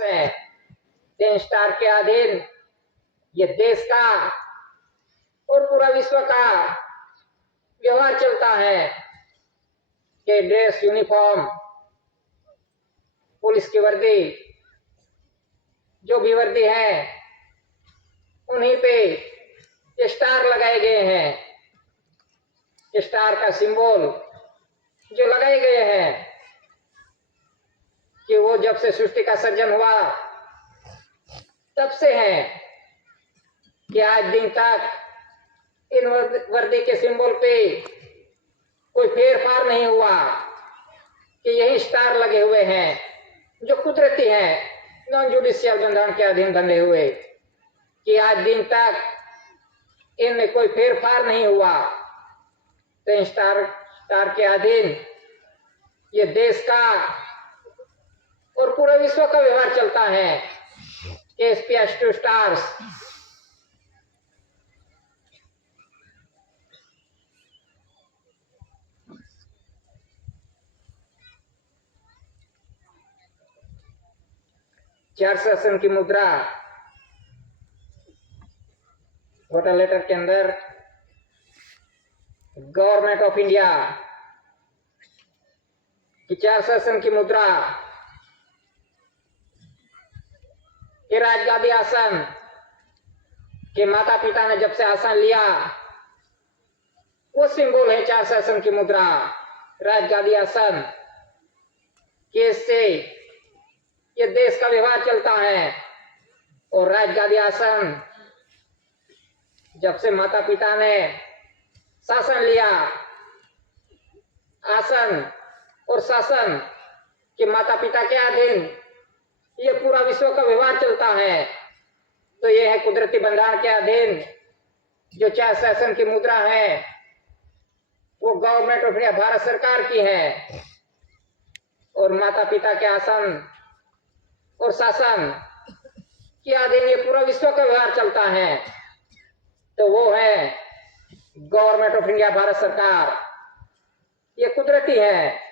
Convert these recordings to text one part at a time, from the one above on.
है। 10 स्टार के अधीन ये देश का और पूरा विश्व का व्यवहार चलता है कि ड्रेस, यूनिफॉर्म, पुलिस की वर्दी, जो भी वर्दी है उन्हीं पे स्टार लगाए गए हैं। स्टार का सिंबल जो लगाए गए हैं कि वो जब से सृष्टि का सर्जन हुआ तब से है कि आज दिन तक इन वर्दी के सिंबल पे कोई फेरफार नहीं हुआ कि यही स्टार लगे हुए हैं जो कुदरती हैं, नॉन जुडिशियल बंधन के अधीन बंधे हुए, कि आज दिन तक इनमें कोई फेरफार नहीं हुआ। तो स्टार के अधीन ये देश का और पूरे विश्व का व्यवहार चलता है। SPS two stars. चार शासन की मुद्रा वोटर लेटर के अंदर गवर्नमेंट ऑफ इंडिया की चार शासन की मुद्रा के राजगादी आसन के माता पिता ने जब से आसन लिया वो सिंबल है चार शासन की मुद्रा, राजगादी आसन। के इससे ये देश का व्यवहार चलता है। और राजगादी आसन जब से माता पिता ने शासन लिया, आसन और शासन के माता पिता के अधीन ये पूरा विश्व का व्यवहार चलता है। तो ये है कुदरती बंधारण के अधीन जो चार शासन की मुद्रा है वो गवर्नमेंट ऑफ इंडिया भारत सरकार की है। और माता पिता के आसन और शासन के अधीन ये पूरा विश्व का व्यवहार चलता है। तो वो है गवर्नमेंट ऑफ इंडिया भारत सरकार। ये कुदरती है।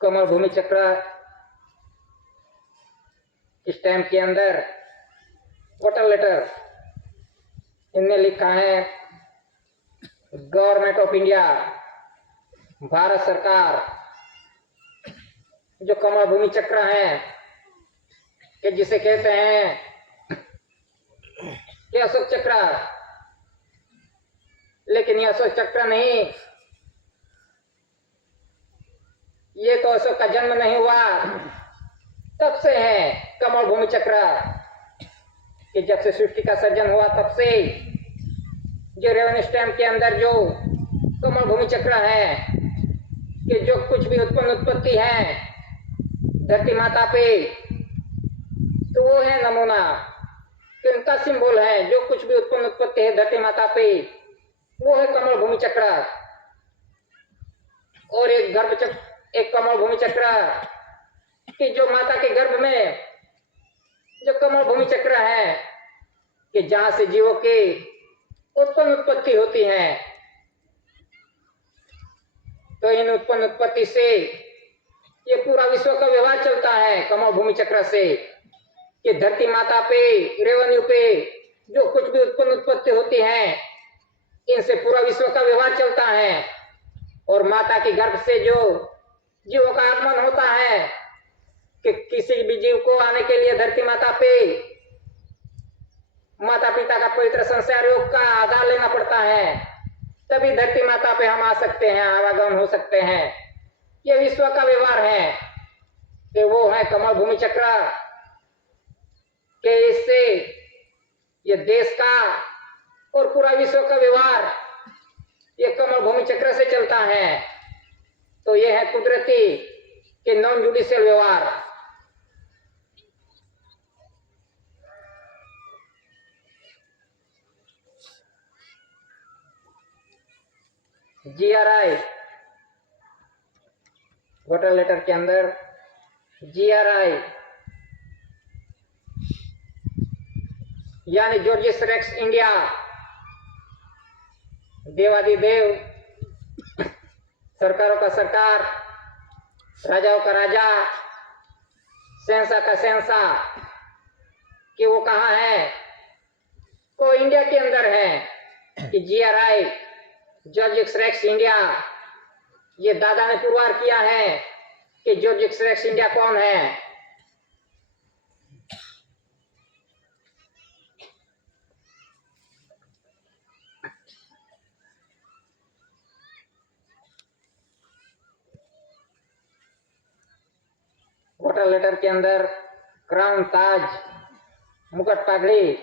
कमल भूमि चक्र स्टैम्प के अंदर वोटर लेटर इनमें लिखा है गवर्नमेंट ऑफ इंडिया भारत सरकार। जो कमल भूमि चक्र है कि जिसे कहते हैं कि अशोक चक्र, लेकिन ये अशोक चक्र नहीं, ये तो अशोक का जन्म नहीं हुआ तब से है कमल भूमि चक्र, कि जब से सृष्टि का सर्जन हुआ तब से जो रेवेन्यू स्टैम्प के अंदर जो कमल भूमि चक्र है कि जो कुछ भी उत्पत्ति है धरती माता पे तो वो है नमूना, कि उनका सिंबल है। जो कुछ भी उत्पत्ति है धरती माता पे वो है कमल भूमि चक्र। और एक कमल भूमि चक्र कि जो माता के गर्भ में जो कमल भूमि चक्र है कि जहां से जीवों की उत्पत्ति होती है। तो इन उत्पत्ति से ये पूरा विश्व का व्यवहार चलता है कमल भूमि चक्र से, कि धरती माता पे, रेवेन्यू पे जो कुछ भी उत्पत्ति होती है इनसे पूरा विश्व का व्यवहार चलता है। और माता के गर्भ से जो जीवों का आगमन होता है कि किसी भी जीव को आने के लिए धरती माता पे माता पिता का पवित्र संस्कार योग का आधार लेना पड़ता है, तभी धरती माता पे हम आ सकते हैं, आवागमन हो सकते हैं। ये विश्व का व्यवहार है कि वो है कमल भूमि चक्र, के इससे ये देश का और पूरा विश्व का व्यवहार ये कमल भूमि चक्र से चलता है। तो ये है कुदरती कि नॉन जुडिशियल व्यवहार। जीआरआई वोटर लेटर के अंदर जीआरआई यानी जॉर्जियस रेक्स इंडिया देवादिदेव, सरकारों का सरकार, राजाओं का राजा, शहंशाह का शहंशाह, कि वो कहाँ है? वो इंडिया के अंदर है कि GRI, George X Rex India. ये दादा ने पुरवार किया है कि जॉर्ज एक्स रेक्स इंडिया कौन है। वोटर लेटर के अंदर क्राउन, ताज, मुकुट, पगड़ी,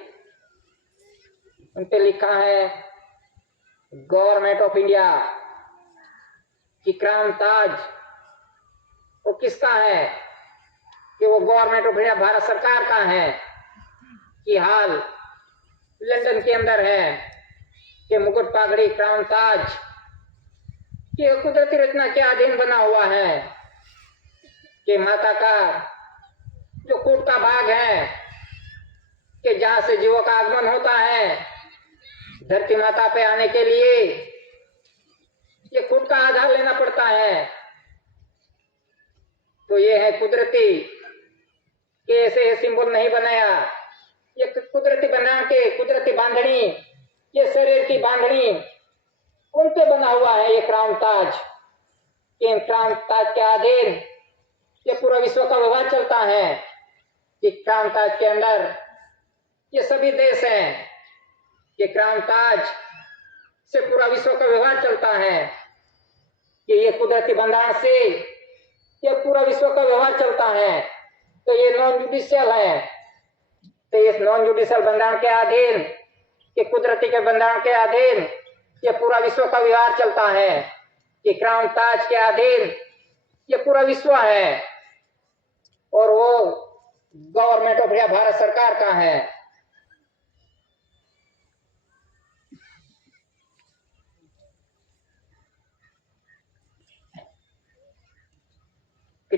उन पे लिखा है गवर्नमेंट ऑफ इंडिया। कि क्राउन, ताज वो किसका है? कि वो गवर्नमेंट ऑफ इंडिया भारत सरकार का है। कि हाल लंदन के अंदर है कि मुकुट, पगड़ी, क्राउन, ताज कि कुदरती रचना के अधीन बना हुआ है। कि माता का जो कूट का भाग है, कि जहां से जीवों का आगमन होता है धरती माता पे आने के लिए, ये कूट का आधार लेना पड़ता है। तो ये है कुदरती, कि ऐसे सिंबल नहीं बनाया। ये कुदरती बना के, कुदरती बांधनी, ये शरीर की बांधनी, उन पे बना हुआ है ये क्राउन, ताज। इन क्राउन, ताज के अधीन ये पूरा विश्व का व्यवहार चलता है। कि क्राउन, ताज के अंदर ये सभी देश हैं। कि क्राउन, ताज से पूरा विश्व का व्यवहार चलता है। कि ये कुदरती बंधारण से ये पूरा विश्व का व्यवहार चलता है। तो ये नॉन जुडिशियल है। तो इस नॉन जुडिशियल बंधारण के अधीन, कि कुदरती के बंधारण के अधीन ये पूरा विश्व का व्यवहार चलता है। कि क्राउन, ताज के अधीन ये पूरा विश्व है और वो गवर्नमेंट ऑफ इंडिया भारत सरकार का है। कि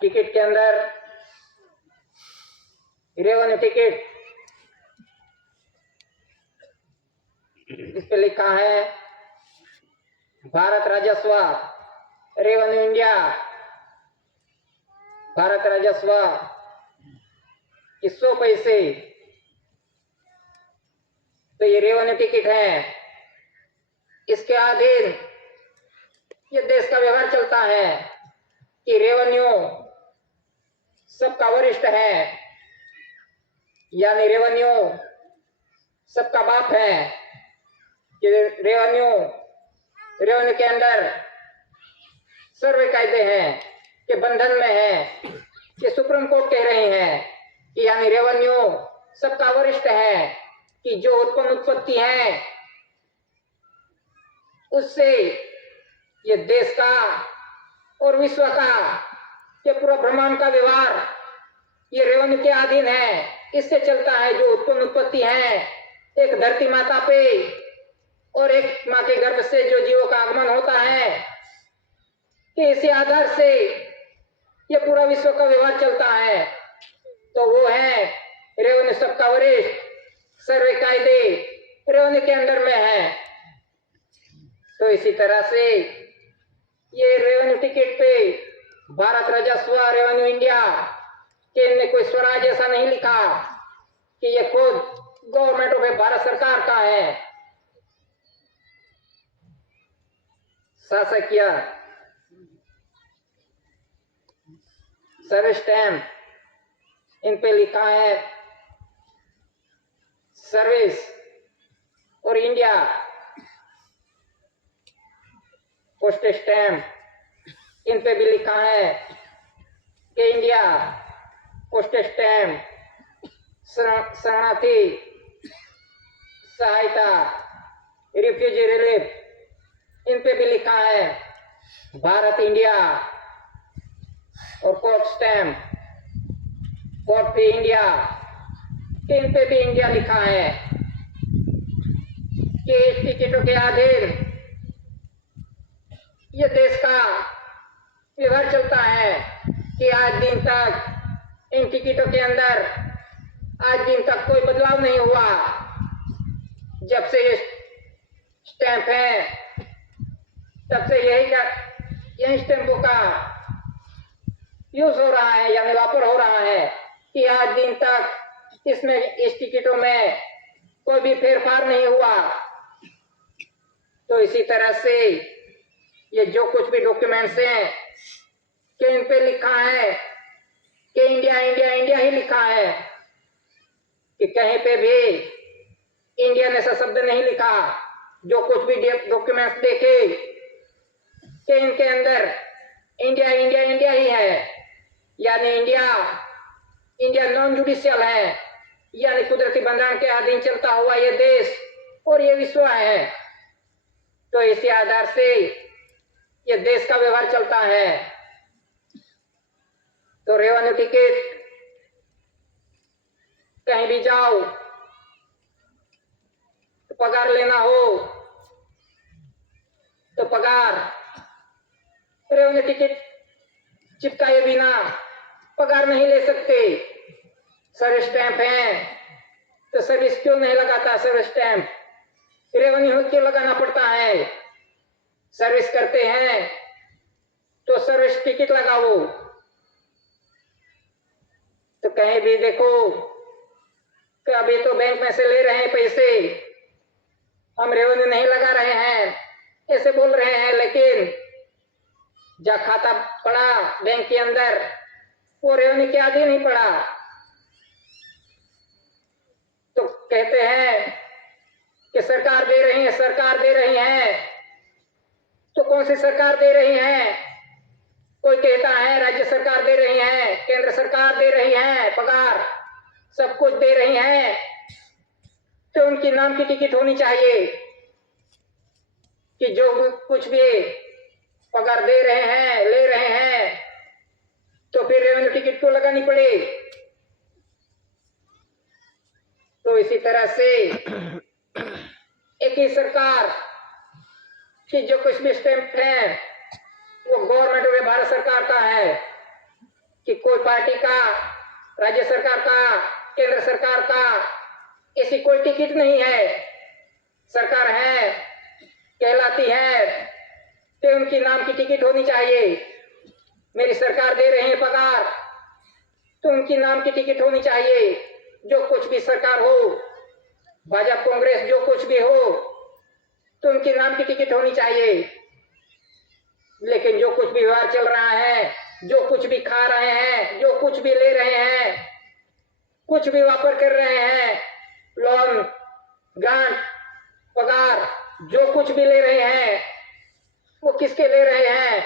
टिकट के अंदर रेवेन्यू टिकट, इस पे लिखा है भारत राजस्व, रेवेन्यू इंडिया, भारत राजस्व कि 100 पैसे। तो ये रेवेन्यू टिकट है। इसके अधीन ये देश का व्यवहार चलता है। कि रेवेन्यू सबका वरिष्ठ है, यानी रेवेन्यू सबका बाप है। कि रेवेन्यू के अंदर सर्वे कायदे हैं, कि बंधन में है, कि सुप्रीम कोर्ट कह रही है कि यानी रेवेन्यू सबका वरिष्ठ है। कि जो उत्पन्न उत्पत्ति है उससे ये देश का और विश्व का, ये पूरा ब्रह्मांड का व्यवहार ये रेवेन्यू के अधीन है। इससे चलता है जो उत्पन्न उत्पत्ति है एक धरती माता पे और एक माँ के गर्भ से जो जीवों का आगमन होता है, कि इसी आधार से ये पूरा विश्व का व्यवहार चलता है। तो वो है रेवेन्यू सबका वरिष्ठ, सर्वे कायदे रेवेन्यू के अंदर में है। तो इसी तरह से ये रेवेन्यू टिकट पे भारत राजस्व, रेवेन्यू इंडिया के इनमें कोई स्वराज ऐसा नहीं लिखा कि ये खुद गवर्नमेंट ऑफ भारत सरकार का है। शासकीय सर्विस स्टैम्प, इन पे लिखा है सर्विस और इंडिया। पोस्टेज स्टैम्प, इन पे भी लिखा है कि इंडिया। पोस्टेज स्टैम्प, शरणार्थी सहायता, रिफ्यूजी रिलीफ, इन पे भी लिखा है भारत इंडिया। और कोर्ट स्टैम्प, कोर्ट पे इंडिया, इन पे भी इंडिया लिखा है। कि इस टिकटों के अधीन ये देश का व्यवहार चलता है। कि आज दिन तक इन टिकटों के अंदर आज दिन तक कोई बदलाव नहीं हुआ। जब से ये स्टैंप है तब से यही स्टैंपों का यूज हो रहा है, यानी वापर हो रहा है कि आज दिन तक इसमें इस टिकटों में कोई भी फेरफार नहीं हुआ। तो इसी तरह से ये जो कुछ भी डॉक्यूमेंट्स हैं कि इन पे लिखा है कि इंडिया इंडिया इंडिया ही लिखा है, कि कहीं पे भी इंडिया ने ऐसा शब्द नहीं लिखा। जो कुछ भी डॉक्यूमेंट्स देखे कि इनके अंदर इंडिया इंडिया इंडिया ही है, यानी इंडिया नॉन जुडिशियल है, यानी कुदरती बंधारण के अधीन चलता हुआ ये देश और ये विश्व है। तो इसी आधार से ये देश का व्यवहार चलता है। तो रेवेन्यू टिकट कहीं भी जाओ तो पगार लेना हो तो पगार रेवेन्यू टिकट चिपकाए बिना पगार नहीं ले सकते। सर्विस स्टैंप है तो सर्विस क्यों नहीं लगाता? सर्विस स्टैंप रेवेन्यू क्यों लगाना पड़ता है? सर्विस करते हैं तो सर्विस टिकट लगाओ। तो कहीं भी देखो कि अभी तो बैंक में से ले रहे हैं पैसे, हम रेवेन्यू नहीं लगा रहे हैं ऐसे बोल रहे हैं, लेकिन जब खाता पड़ा बैंक के अंदर वो रेवेन्यू के अधीन नहीं पड़ा। तो कहते हैं कि सरकार दे रही है, सरकार दे रही है। तो कौन सी सरकार दे रही है? कोई कहता है राज्य सरकार दे रही है, केंद्र सरकार दे रही है, पगार सब कुछ दे रही है। तो उनकी नाम की टिकट होनी चाहिए कि जो कुछ भी पगार दे रहे हैं, ले रहे हैं, तो फिर रेवेन्यू टिकट क्यों लगानी पड़े? तो इसी तरह से एक ही सरकार कि जो कुछ भी स्टैंप है वो गवर्नमेंट में भारत सरकार का है, कि कोई पार्टी का, राज्य सरकार का, केंद्र सरकार का ऐसी कोई टिकट नहीं है। सरकार है कहलाती है तो उनकी नाम की टिकट होनी चाहिए। मेरी सरकार दे रही है पगार तो उनकी नाम की टिकट होनी चाहिए। जो कुछ भी सरकार हो, भाजपा कांग्रेस जो कुछ भी हो, तो उनके नाम की टिकट होनी चाहिए। लेकिन जो कुछ भी व्यवहार चल रहा है, जो कुछ भी खा रहे हैं, जो कुछ भी ले रहे हैं, कुछ भी वापर कर रहे हैं, लोन, ग्रांट, पगार जो कुछ भी ले रहे हैं वो किसके ले रहे हैं?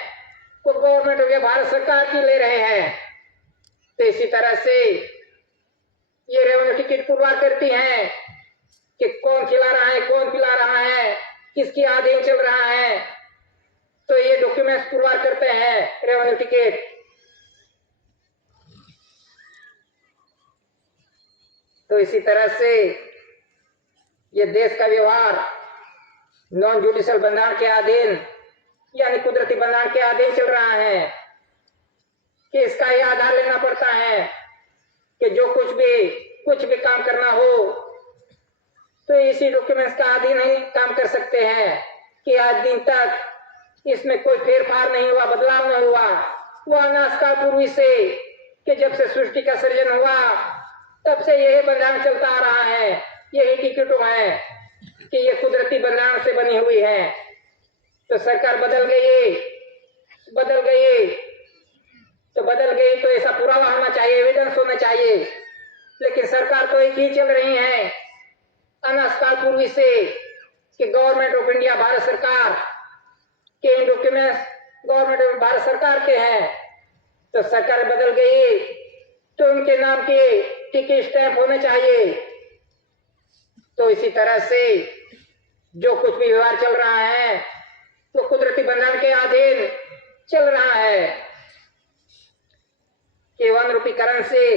वो गवर्नमेंट ऑफ भारत सरकार की ले रहे हैं। तो इसी तरह से ये रेवेन्यू टिकट पुरवार करती हैं कि कौन खिला रहा है, कौन पिला रहा है, किसकी अधीन चल रहा है। तो ये डॉक्यूमेंट्स पुरवार करते हैं रेवेन्यू टिकट। तो इसी तरह से ये देश का व्यवहार नॉन जुडिशियल बंधारण के अधीन, यानी कुदरती बंधारण के अधीन चल रहा है, कि इसका यह आधार लेना पड़ता है कि जो कुछ भी काम करना हो तो इसी डॉक्यूमेंट्स का अधीन ही काम कर सकते हैं, कि आज दिन तक इसमें कोई फेरफार नहीं हुआ, बदलाव नहीं हुआ। वो अनाज काल पूर्वी से कि जब से सृष्टि का सृजन हुआ तब से यही बंधारण चलता आ रहा है। यही टिकटों है कि ये कुदरती बंधारण से बनी हुई है। तो सरकार बदल गई तो ऐसा पुरावा होना चाहिए, एविडेंस होना चाहिए। लेकिन सरकार तो एक ही चल रही है अनाज काल पूर्वी से कि गवर्नमेंट ऑफ इंडिया भारत सरकार के इन डॉक्यूमेंट्स गवर्नमेंट ऑफ भारत सरकार के हैं। तो सरकार बदल गई तो उनके नाम के टिकट स्टैंप होने चाहिए। तो इसी तरह से जो कुछ भी व्यवहार चल रहा है वो कुदरती बंधन के अधीन चल रहा है कि 1 रुपये करेंसी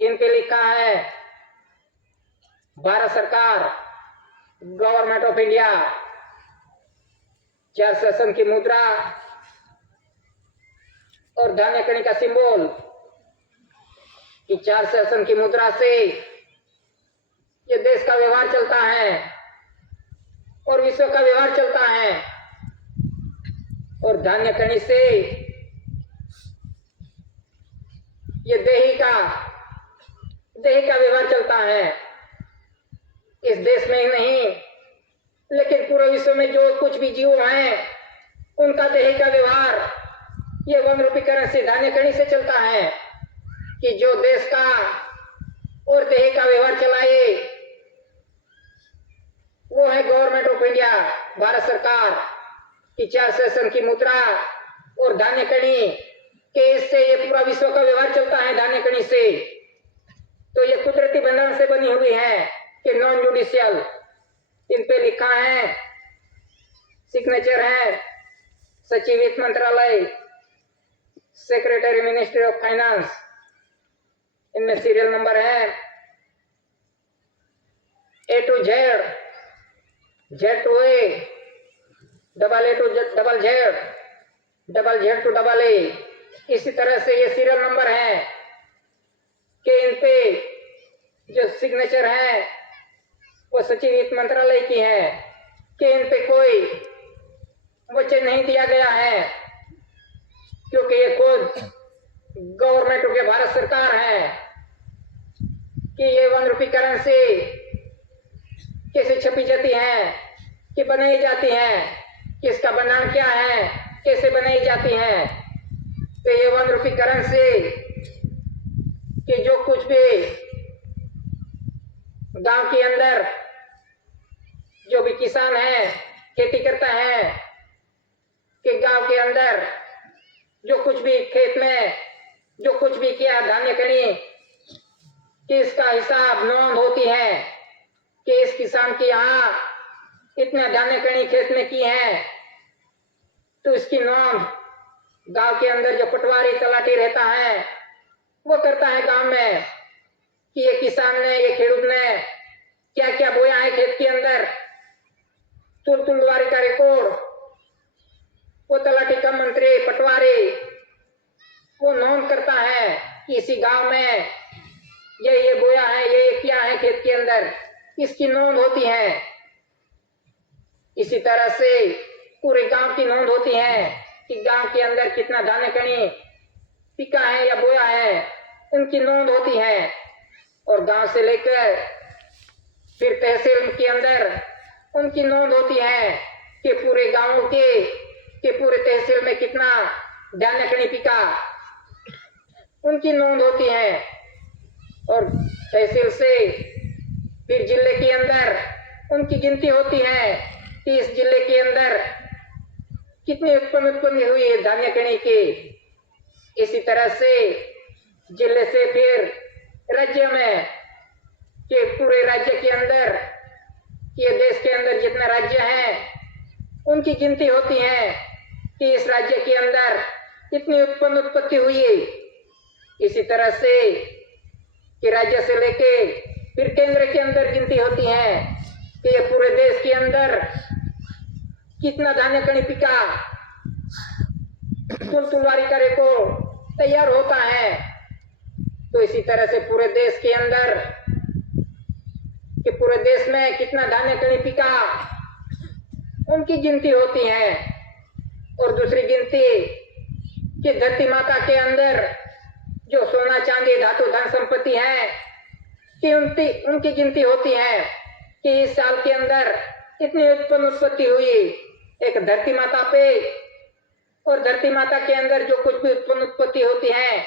इन पे लिखा है भारत सरकार, गवर्नमेंट ऑफ इंडिया, 4 सेशन की मुद्रा और धान्य कणी का सिंबल कि 4 शासन की मुद्रा से ये देश का व्यवहार चलता है और विश्व का व्यवहार चलता है, और धान्य कणी से ये देही का व्यवहार चलता है। इस देश में ही नहीं, लेकिन पूरे विश्व में जो कुछ भी जीव हैं उनका देही का व्यवहार ये वन रूपी करेंसी धान्य कणी से चलता है। कि जो देश का और देही का व्यवहार चलाए वो है गवर्नमेंट ऑफ इंडिया, भारत सरकार की 4 शासन की मुद्रा और धान्य कणी के इससे ये पूरा विश्व का व्यवहार चलता है धान्य कणी से। तो ये कुदरती बंधन से बनी हुई है कि नॉन जुडिशियल, इन पे लिखा है, सिग्नेचर है सचिव वित्त मंत्रालय, सेक्रेटरी मिनिस्ट्री ऑफ फाइनेंस, इनमें सीरियल नंबर है A to Z, Z to A, AA to ZZ, ZZ to AA। इसी तरह से ये सीरियल नंबर है कि इन पे जो सिग्नेचर है वो सचिव वित्त मंत्रालय की है कि इन पे कोई वचन नहीं दिया गया है, क्योंकि ये खुद गवर्नमेंट ऑफ भारत सरकार है कि ये वन रूपी करेंसी कैसे छपी जाती है, कि बनाई जाती है, किसका बनान क्या है, कैसे बनाई जाती है। तो ये वन रूपी करेंसी कि जो कुछ भी गांव के अंदर जो भी किसान है खेती करता है, कि गांव के अंदर जो कुछ भी खेत में जो कुछ भी किया धान्य कणी कि इसका हिसाब नोंद होती है कि इस किसान के यहाँ इतना धान्य कणी खेत में की है, तो इसकी नोंद गांव के अंदर जो पटवारी तलाटी रहता है वो करता है गांव में कि ये किसान ने, ये खेडूत ने क्या क्या बोया है खेत के अंदर, तुलवारी का रिकॉर्ड वो तलाटी का मंत्री पटवारी वो नोंद करता है कि इसी गांव में ये बोया है, ये किया है खेत के अंदर, इसकी नोंद होती है। इसी तरह से पूरे गांव की नोंद होती है कि गांव के अंदर कितना धान्य कणी पिका है या बोया है, उनकी नोंद होती है। और गांव से लेकर फिर तहसील के अंदर उनकी नोंद होती है कि पूरे गांव के पूरे तहसील में कितना धान्य कणी पिका, उनकी नोंद होती है। और तहसील से फिर जिले के अंदर उनकी गिनती होती है कि इस जिले के अंदर कितनी उत्पन्न हुई है धान्य कणी की। इसी तरह से जिले से फिर राज्य में कि पूरे राज्य के अंदर, ये देश के अंदर जितना राज्य है उनकी गिनती होती है कि इस राज्य के अंदर कितनी उत्पत्ति हुई है। इसी तरह से कि राज्य से लेके फिर केंद्र के अंदर गिनती होती है कि ये पूरे देश के अंदर कितना धान्य कणी पिका, तुलवारी का रिकॉर्ड तैयार होता है। तो इसी तरह से पूरे देश के अंदर कि पूरे देश में कितना धान्य कणी पिका, उनकी गिनती होती है। और दूसरी गिनती कि धरती माता के अंदर जो सोना चांदी धातु धन संपत्ति है कि उनकी गिनती होती है कि इस साल के अंदर इतनी उत्पत्ति हुई एक धरती माता पे, और धरती माता के अंदर जो कुछ भी उत्पत्ति होती है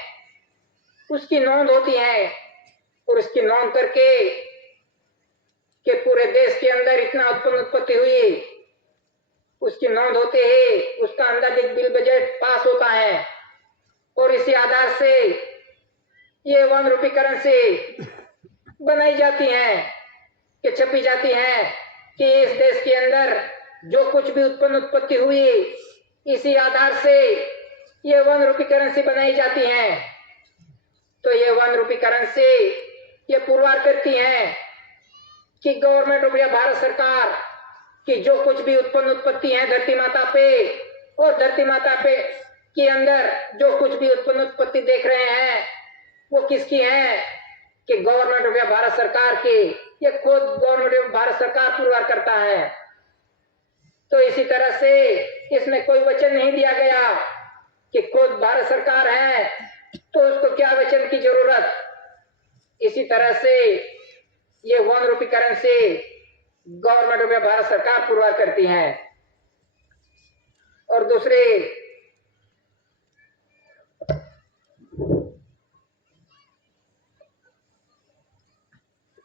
उसकी नोंद होती है। और उसकी नोंद करके कि पूरे देश के अंदर इतना उत्पत्ति हुई, उसकी नोंद होते ही उसका अंदाजित बिल बजट पास होता है। और इसी आधार से ये वन रूपी करेंसी बनाई जाती है कि छपी जाती है कि इस देश के अंदर जो कुछ भी उत्पत्ति हुई, इसी आधार से ये वन रूपी करेंसी बनाई जाती है। तो ये वन रूपी करेंसी ये पुरवार करती है कि गवर्नमेंट ऑफ इंडिया भारत सरकार की जो कुछ भी उत्पत्ति है धरती माता पे, और धरती माता पे के अंदर जो कुछ भी उत्पत्ति देख रहे हैं वो किसकी है कि गवर्नमेंट ऑफ भारत सरकार की। ये खुद गवर्नमेंट ऑफ भारत सरकार पुरवार करता है। तो इसी तरह से इसमें कोई वचन नहीं दिया गया कि खुद भारत सरकार है तो उसको क्या वचन की जरूरत। इसी तरह से ये 1 रुपी करेंसी गवर्नमेंट ऑफ भारत सरकार पुरवार करती है। और दूसरे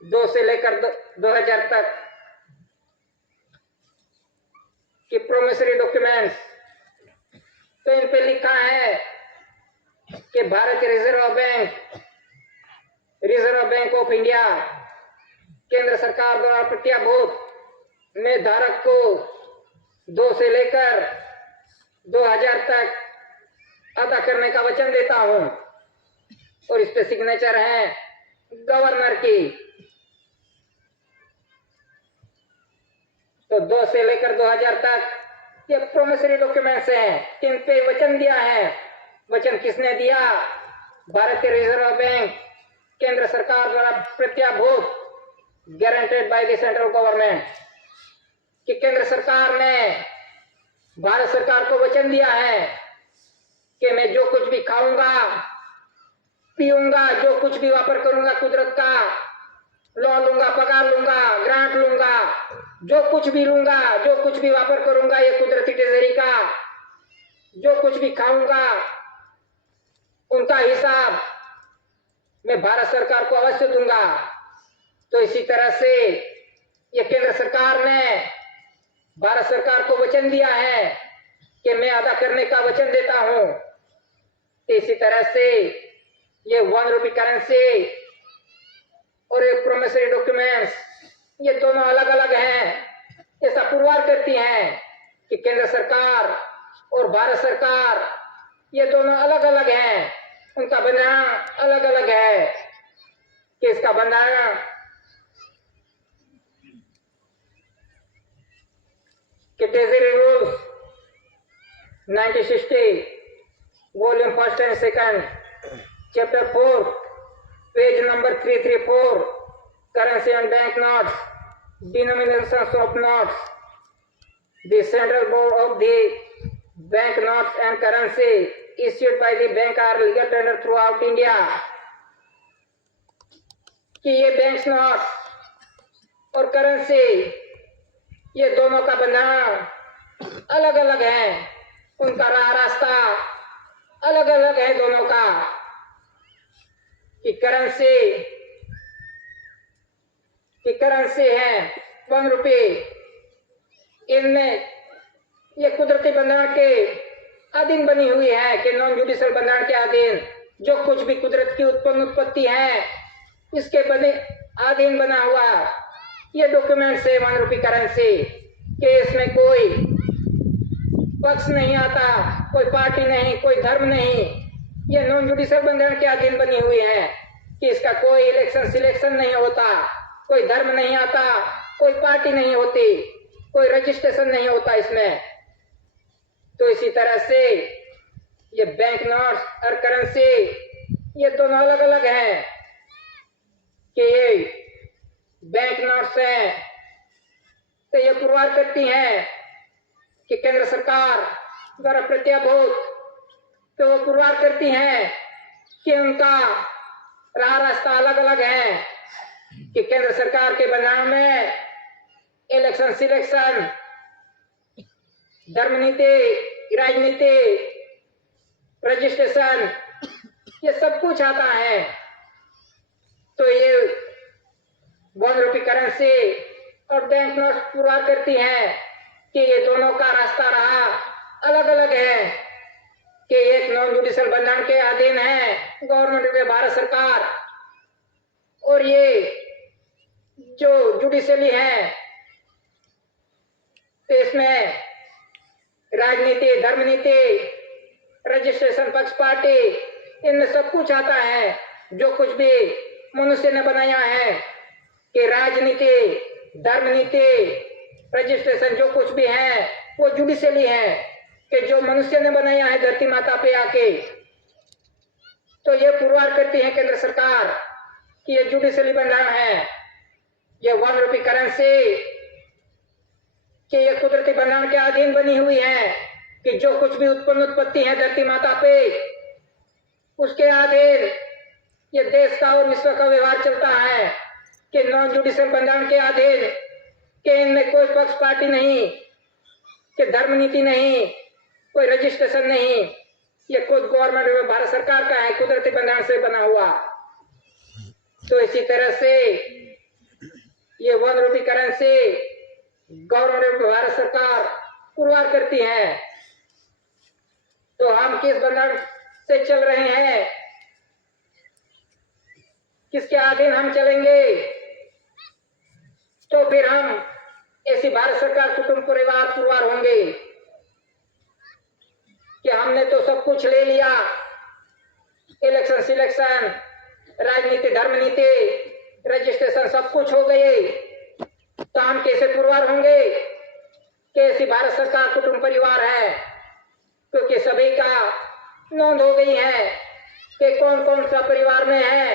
2 से लेकर 2000 तक की प्रोमिसरी डॉक्यूमेंट्स, तो इन पे लिखा है कि भारतीय रिजर्व बैंक ऑफ इंडिया केंद्र सरकार द्वारा प्रत्याभूत में धारक को 2 से लेकर 2000 तक अदा करने का वचन देता हूं। और इस पे सिग्नेचर है गवर्नर की। तो 2 से लेकर 2000 तक ये प्रोमिसरी डॉक्यूमेंट्स हैं, किन पे वचन दिया है। वचन किसने दिया? भारतीय रिजर्व बैंक केंद्र सरकार द्वारा प्रत्याभूत, guaranteed by the central government, कि केंद्र सरकार ने भारत सरकार को वचन दिया है कि मैं जो कुछ भी खाऊंगा पीऊंगा, जो कुछ भी वापर करूंगा कुदरत का, लोन लूंगा, पगार लूंगा, ग्रांट लूंगा, जो कुछ भी लूंगा, जो कुछ भी वापर करूंगा ये कुदरती ट्रेजरी का, जो कुछ भी खाऊंगा उनका हिसाब मैं भारत सरकार को अवश्य दूंगा। तो इसी तरह से ये केंद्र सरकार ने भारत सरकार को वचन दिया है कि मैं अदा करने का वचन देता हूं। इसी तरह से ये 1 रुपी करेंसी और ये प्रोमिसरी डॉक्यूमेंट्स ये दोनों अलग अलग हैं। ऐसा पुरवार करती हैं कि केंद्र सरकार और भारत सरकार ये दोनों अलग अलग हैं, उनका बंधारण अलग अलग है। कि इसका बंधारण कि treasury rules 1960 volume 1 and 2 chapter 4 page number 334 currency and bank notes denominations of notes, the central board of the bank notes and currency issued by the bank are legal tender throughout India। कि ये bank note और currency ये दोनों का बंधारण अलग अलग है, उनका राह रास्ता अलग अलग है दोनों का। कि करेंसी है 1 रुपये, इनमें ये कुदरती बंधारण के अधीन बनी हुई है कि नॉन जुडिशियल बंधारण के अधीन जो कुछ भी कुदरत की उत्पन्न उत्पत्ति है इसके अधीन बना हुआ ये डॉक्यूमेंट है 1 रुपी करेंसी। कि इसमें कोई पक्ष नहीं आता, कोई पार्टी नहीं, कोई धर्म नहीं, ये नॉन जुडिशियल बंधारण के अधीन बनी हुई है कि इसका कोई इलेक्शन सिलेक्शन नहीं होता, कोई धर्म नहीं आता, कोई पार्टी नहीं होती, कोई रजिस्ट्रेशन नहीं होता इसमें। तो इसी तरह से ये बैंक नोट्स और करेंसी ये दोनों अलग अलग हैं। कि ये बैंक नोट्स हैं तो ये पुरवार करती हैं कि केंद्र सरकार द्वारा प्रत्याभूत, तो वो पुरवार करती हैं कि उनका राह रास्ता अलग अलग है। कि केंद्र सरकार के बंधारण में इलेक्शन सिलेक्शन, धर्म नीति, राजनीति, रजिस्ट्रेशन ये सब कुछ आता है। तो ये 1 रुपी करेंसी और बैंक नोट पुरवार करती हैं कि ये दोनों का रास्ता रहा अलग अलग है। कि एक नॉन जुडिशियल बंधारण के अधीन है गवर्नमेंट ऑफ भारत सरकार, और ये जो जुडिशियली है तो इसमें राजनीति, धर्म नीति, रजिस्ट्रेशन, पक्ष पार्टी इनमें सब कुछ आता है। जो कुछ भी मनुष्य ने बनाया है कि राजनीति, धर्म नीति, रजिस्ट्रेशन जो कुछ भी है वो जुडिशियली है कि जो मनुष्य ने बनाया है धरती माता पे आके। तो ये पुरवार करती है केंद्र सरकार कि ये जुडिशली बंधारण है, ये वन रूपी करेंसी कि ये कुदरती बंधारण के अधीन बनी हुई है कि जो कुछ भी उत्पन्न उत्पत्ति है धरती माता पे उसके अधीन ये देश का और विश्व का व्यवहार चलता है कि नॉन जुडिशियल बंधारण के अधीन कि इनमें कोई पक्ष पार्टी नहीं, कि धर्म नीति नहीं, कोई रजिस्ट्रेशन नहीं, ये खुद गवर्नमेंट भारत सरकार का है, कुदरती बंधारण से बना हुआ। तो इसी तरह से ये one rupee currency government Bharat सरकार पुरवार करती है। तो हम किस बंधारण से चल रहे हैं, किसके अधीन हम चलेंगे? तो फिर हम ऐसी भारत सरकार कुटुंब परिवार पुरवार होंगे कि हमने तो सब कुछ ले लिया, इलेक्शन सिलेक्शन, राजनीति, धर्म नीति, रजिस्ट्रेशन सब कुछ हो गए, तो हम कैसे पुरवार होंगे कि ऐसी भारत सरकार कुटुंब परिवार है? क्योंकि सभी का नोंद हो गई है कि कौन कौन सा परिवार में है।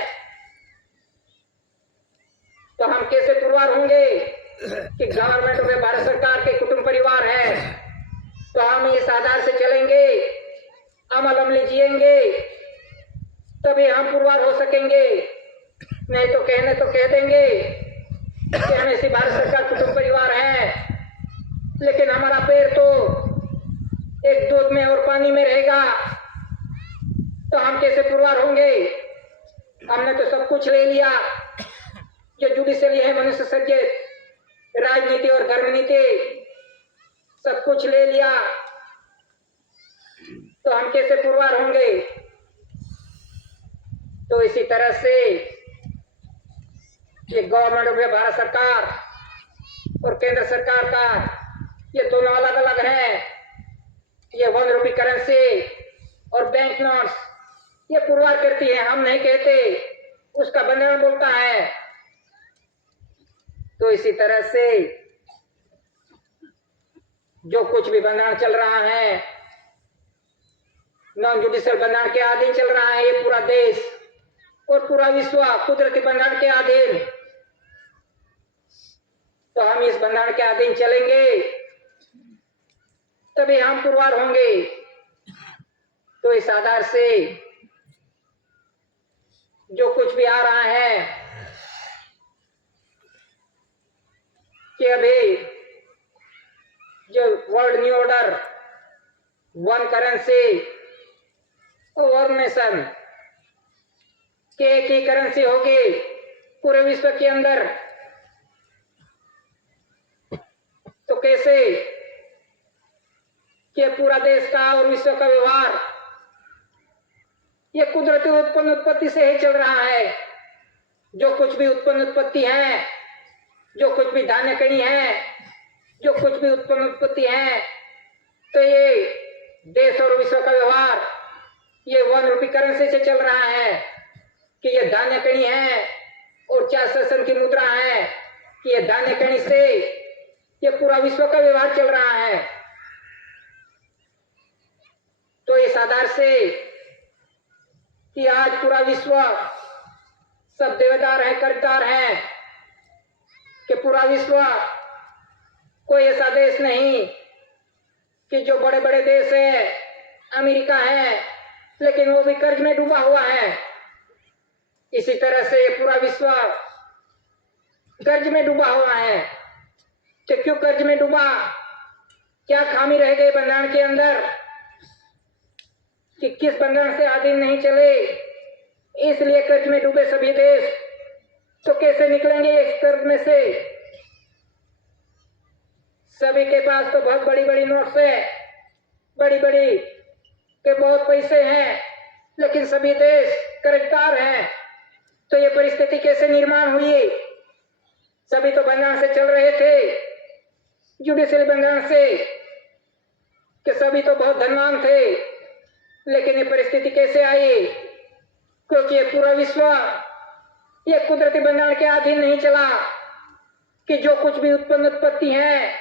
तो हम कैसे पुरवार होंगे कि गवर्नमेंट में भारत सरकार के कुटुंब परिवार है? तो हम इस आधार से चलेंगे, अमल अमली जिएंगे, तभी हम पुरवार हो सकेंगे। नहीं तो कहने तो कह देंगे कि हम ऐसी भारत सरकार कुटुंब परिवार है, लेकिन हमारा पैर तो एक दूध में और पानी में रहेगा, तो हम कैसे पुरवार होंगे? हमने तो सब कुछ ले लिया, जो जुडिशियली है मनुष्य सचेत, राजनीति और धर्म नीति सब कुछ ले लिया, तो हम कैसे पुरवार होंगे? तो इसी तरह से ये गवर्नमेंट ऑफ भारत सरकार और केंद्र सरकार का ये दोनों अलग अलग हैं। ये वन रूपी करेंसी और बैंक नोट्स ये पुरवार करती है, हम नहीं कहते, उसका बंधारण बोलता है। तो इसी तरह से जो कुछ भी बंधारण चल रहा है, नॉन जुडिशियल बंधारण के अधीन चल रहा है, ये पूरा देश और पूरा विश्व कुदरती बंधारण के अधीन। तो हम इस बंधारण के अधीन चलेंगे, तभी हम पुरवार होंगे। तो इस आधार से जो कुछ भी आ रहा है कि अभी जो world new order, one currency one nation के एक ही करेंसी होगी पूरे विश्व के अंदर, तो कैसे कि पूरा देश का और विश्व का व्यवहार ये कुदरती उत्पन्न उत्पत्ति से ही चल रहा है। जो कुछ भी उत्पन्न उत्पत्ति है, जो कुछ भी धान्य कणी है, जो कुछ भी उत्पन्न उत्पत्ति है, तो ये देश और विश्व का व्यवहार ये वन रूपी करेंसी से चल रहा है कि ये धान्य कणी है और 4 सेशन की मुद्रा है कि ये धान्य कणी से ये पूरा विश्व का व्यवहार चल रहा है। तो इस आधार से कि आज पूरा विश्व सब देवेदार है, कर्जदार है, कि पूरा विश्व कोई ऐसा देश नहीं कि जो बड़े बड़े देश है, अमेरिका है, लेकिन वो भी कर्ज में डूबा हुआ है। इसी तरह से पूरा विश्व कर्ज में डूबा हुआ है। तो क्यों कर्ज में डूबा? क्या खामी रह गई बंधारण के अंदर कि किस बंधारण से अधीन नहीं चले, इसलिए कर्ज में डूबे सभी देश। तो कैसे निकलेंगे इस कर्ज में से? सभी के पास तो बहुत बड़ी बड़ी नोट्स है, बड़ी बड़ी के बहुत पैसे हैं, लेकिन सभी देश कर्जदार हैं। तो ये परिस्थिति कैसे निर्माण हुई? सभी तो बंधारण से चल रहे थे, जुडिशियल बंधारण से, कि सभी तो बहुत धनवान थे, लेकिन ये परिस्थिति कैसे आई? क्योंकि ये पूरा विश्व ये कुदरती बंधारण के अधीन नहीं चला, कि जो कुछ भी उत्पन्न उत्पत्ति है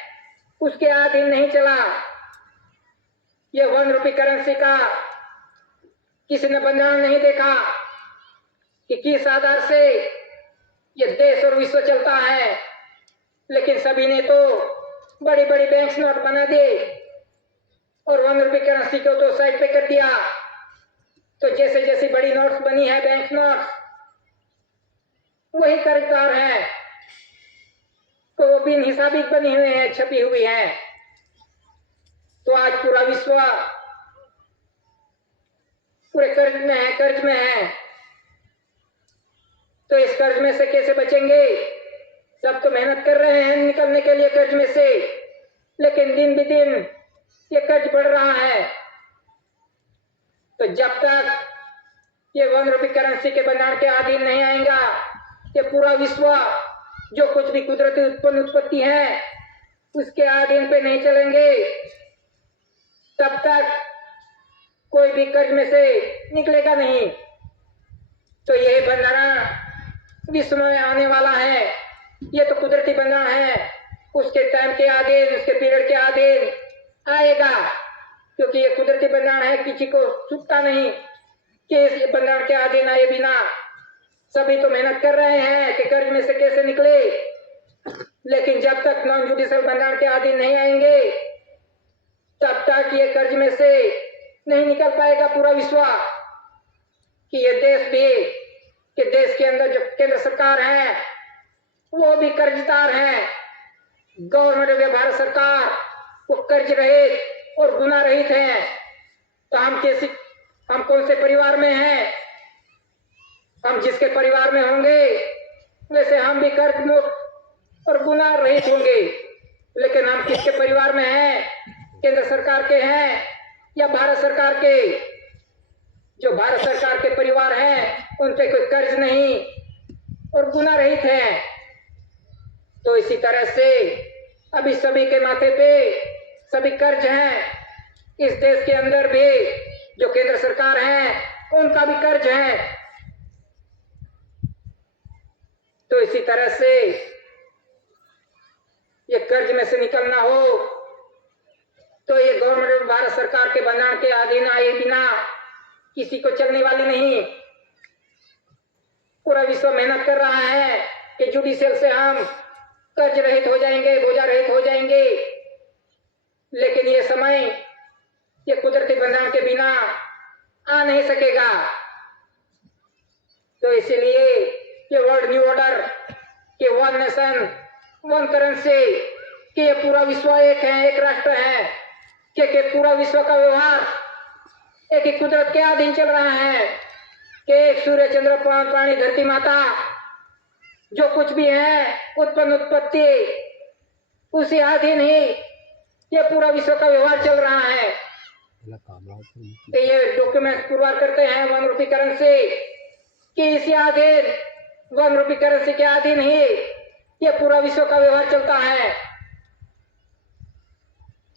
उसके अधीन नहीं चला। ये वन रूपी करेंसी का किसी ने बंधारण नहीं देखा कि किस आधार से ये देश और विश्व चलता है, लेकिन सभी ने तो बड़ी बड़ी बैंक नोट बना दिए और 1 रुपये करेंसी को तो साइड पे कर दिया। तो जैसे जैसे बड़ी नोट्स बनी है, बैंक नोट, वही कर्जदार हैं, तो वो बिन हिसाबी बनी हुई है, छपी हुई है। तो आज पूरा विश्व पूरे कर्ज में है। तो इस कर्ज में से कैसे बचेंगे? सब तो मेहनत कर रहे हैं निकलने के लिए कर्ज में से, लेकिन दिन ब दिन ये कर्ज बढ़ रहा है। तो जब तक ये 1 रुपये करेंसी के भंडार के अधीन नहीं आएगा, ये पूरा विश्व जो कुछ भी कुदरती उत्पत्ति है उसके अधीन पे नहीं चलेंगे, तब तक कोई भी कर्ज में से निकलेगा नहीं। तो यही भंडारण विश्व में आने वाला है। ये तो कुदरती भंडारण है, उसके टाइम के अधीन, उसके पीरियड के अधीन आएगा, क्योंकि ये कुदरती भंडारण है, किसी को छूटता नहीं कि इस भंडारण के अधीन आए बिना। सभी तो मेहनत कर रहे हैं कि कर्ज में से कैसे निकले, लेकिन जब तक नॉन जुडिशियल भंडारण के अधीन नहीं आएंगे तब तक ये कर्ज में से नहीं निकल पाएगा पूरा विश्व। कि ये देश भी, कि देश के अंदर जो केंद्र सरकार है वो भी कर्जदार है। गवर्नमेंट ऑफ भारत सरकार वो कर्ज रहित और गुना रहित है। तो हम कौन से परिवार में हैं? हम जिसके परिवार में होंगे वैसे हम भी कर्ज मुक्त और गुना रहित होंगे। लेकिन हम किसके परिवार में हैं? केंद्र सरकार के हैं या भारत सरकार के? जो भारत सरकार के परिवार हैं उन पे कोई कर्ज नहीं और गुना रहित है। तो इसी तरह से अभी सभी के माथे पे सभी कर्ज हैं। इस देश के अंदर भी जो केंद्र सरकार है उनका भी कर्ज है। तो इसी तरह से ये कर्ज में से निकलना हो तो ये गवर्नमेंट भारत सरकार के भंडारण के अधीन आए बिना किसी को चलने वाली नहीं। पूरा विश्व मेहनत कर रहा है कि जुडिशियल से हम कर्ज रहित हो जाएंगे, बोझा रहित हो जाएंगे, लेकिन ये समय ये कुदरती भंडारण के बिना आ नहीं सकेगा। तो इसीलिए ये वर्ल्ड न्यू ऑर्डर कि 1 नेशन 1 करेंसी, कि ये पूरा विश्व एक है, एक राष्ट्र है, कि पूरा विश्व का व्यवहार एक ही कुदरत के अधीन चल रहा है। कि एक सूर्य, चंद्र, पवन, पानी, धरती माता जो कुछ भी है उत्पन्न उत्पत्ति उसी अधीन ही ये पूरा विश्व का व्यवहार चल रहा है। तो ये डॉक्यूमेंट पुरवार करते हैं 1 रुपये करेंसी कि इसी अधीन 1 रुपये करेंसी के अधीन ही ये पूरा विश्व का व्यवहार चलता है।